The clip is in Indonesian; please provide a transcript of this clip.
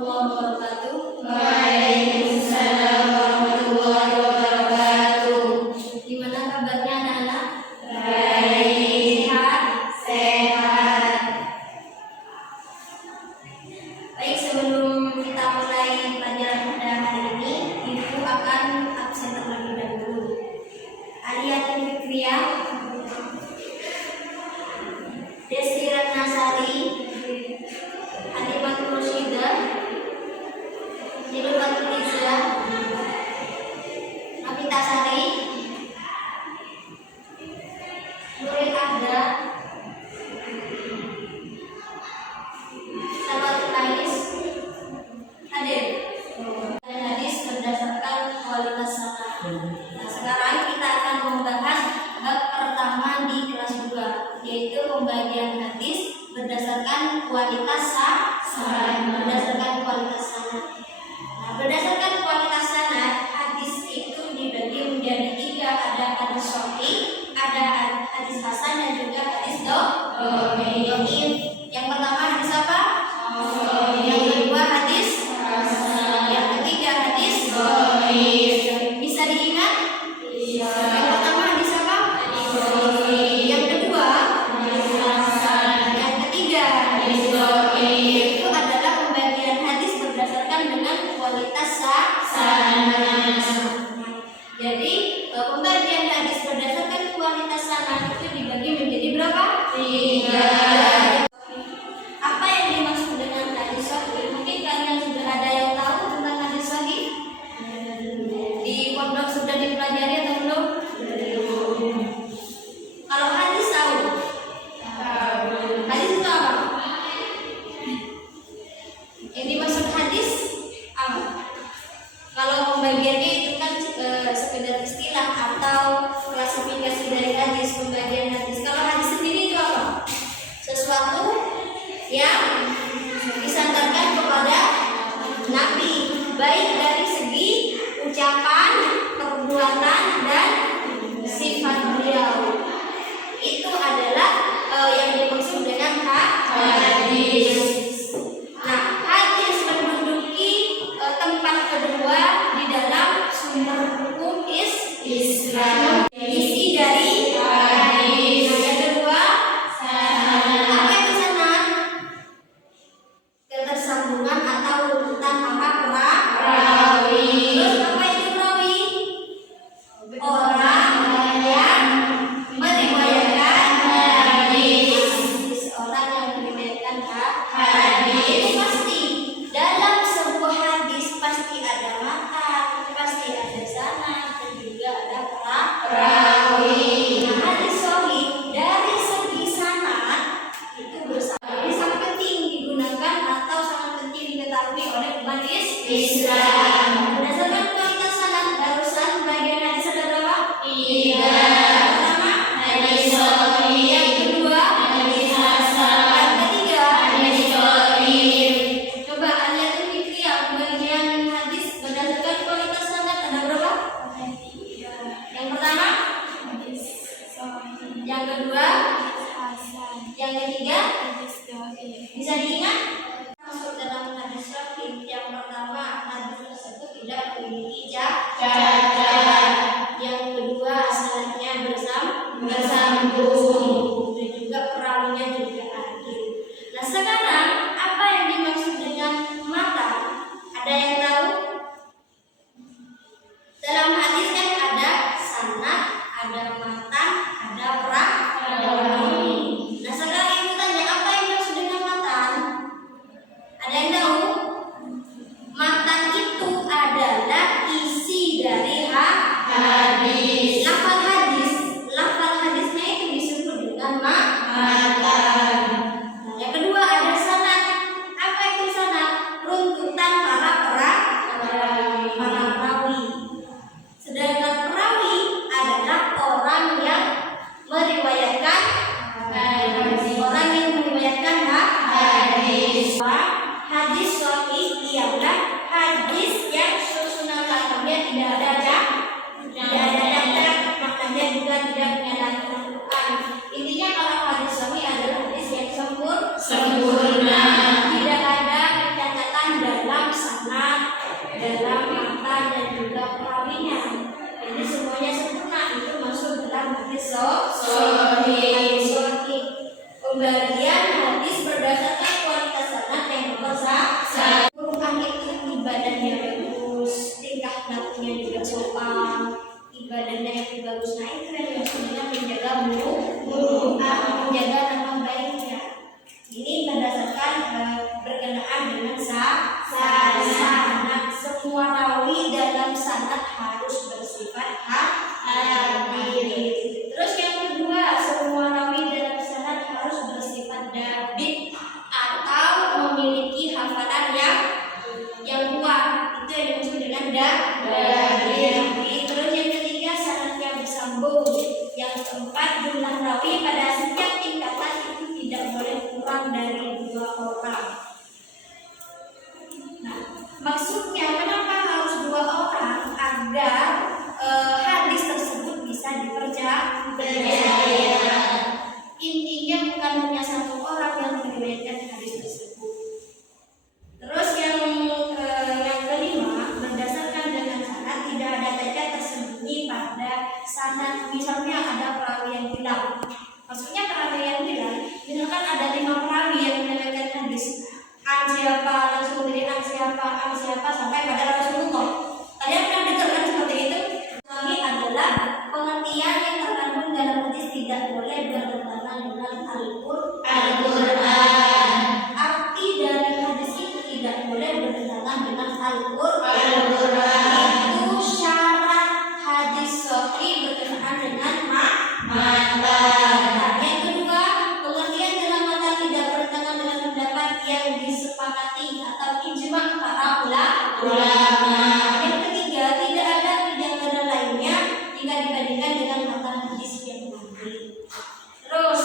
warahmatullahi wabarakatuh. Waalaikumsalam warahmatullahi wabarakatuh. Gimana kabarnya anak-anak? Baik. Sehat. Baik, sebelum kita mulai pelajaran pada hari ini, Ibu akan absen terlebih dahulu. Ariati Fikriah, Desti Ratnasari, Hadimatul Rusyidah, Nilufatul Izzah, Nafita Sari, Nuril Ahda, Salwatul Nais hadir. Dan hadis berdasarkan kualitas sanad. Nah, sekarang kita akan membahas bab pertama di kelas 2, yaitu pembagian hadis berdasarkan kualitas sanad. Nah, berdasarkan kualitas sanad, hadis itu dibagi menjadi 3, ada hadis sahih, ada hadis hasan, dan juga hadis dhaif. Yang pertama hadis apa? Yang kedua hadis hasan. Yang ketiga hadis dhaif. Bisa diingat? Yang pertama hadis apa? Yang kedua hadis hasan. Yang ketiga hadis dhaif. Itu adalah pembagian hadis berdasarkan dengan kualitas sanad. Jadi pembagian hadis berdasarkan kualitas sanad itu dibagi menjadi berapa? 3. Apa yang dimaksud dengan hadis sahih? Mungkin kalian sudah ada yang tahu tentang hadis sahih? Di pondok sudah dipelajari atau belum? Kalau hadis tahu? Hadis itu apa? Yang dimaksud hadis apa? Kalau pembagiannya itu kan sekedar istilah atau klasifikasi dari hadis, pembagian hadis. Kalau hadis sendiri itu apa? Sesuatu yang disandarkan kepada Nabi, baik dari segi ucapan, perbuatan, dan sifat beliau. Itu adalah yang dimaksud dengan hadis. Nah, hadis menduduki tempat kedua di dalam sumber hukum Islam. Isi dari hadis. Yang kedua, apa itu sanad? Ketersambungan atau urutan perawi. Terus apa itu perawi? Orang yang meriwayatkan hadis. Seorang yang meriwayatkan hadis. Itu pasti dalam sebuah hadis pasti ada matan, pasti ada sanad, dan juga ada perawi. Nah, hadis sahih dari segi sanad itu bersama. Ini sangat penting digunakan atau sangat penting diketahui oleh umat Islam. Berdasarkan kualitas sanad, barusan bagian hadis ada berapa? 3. Pertama hadis sahih, yang kedua hadis hasan, yang ketiga hadis dhaif. Coba lihat fikriah pembagian hadis berdasarkan kualitas sanad ada berapa? Yang pertama hadis sahih, yang kedua hasan, yang ketiga hadis dhaif. Bisa diingat? Masuk dalam hadis sahih, yang pertama hadis tersebut tidak memiliki cacat. Yang kedua sanadnya bersambung, dan juga perawinya juga adil. Nah, sekarang apa yang dimaksud dengan matan? Ada yang tahu? Dalam hadis kan ada sanad, ada matan, ada perawi. Nah, sekarang ibu tanya, apa yang dimaksud dengan matan? Ada yang tahu? Matan itu adalah isi dari hadis. Lafal hadisnya itu disebut dengan matan. Nah, yang kedua ada sanad. Apa itu sanad? Runtutan para perawi. Sedangkan perawi adalah orang yang meriwayatkan hadis. Hadis sahih ialah hadis yang susunan lafaznya tidak ada cacat, maknanya juga tidak menyalahi Al-Quran. Intinya kalau hadis sahih adalah hadis yang sempurna, tidak ada catatan dalam langsung dari ang siapa sampai pada Rasulullah. Kalian pernah dengar kan seperti itu? Ini adalah pengertian yang terkandung dalam hadis tidak boleh bertentangan dengan Al-Quran. Arti dari hadis itu tidak boleh bertentangan dengan Al-Quran. Itu syarat hadis sahih berkenaan dengan mata. Yang kedua, pengertian dalam mata tidak bertentangan dengan pendapat yang disepakati atau ijma para ulama. Yang ketiga, tidak ada pidana lainnya jika dibandingkan dengan mata hadis yang lain. Terus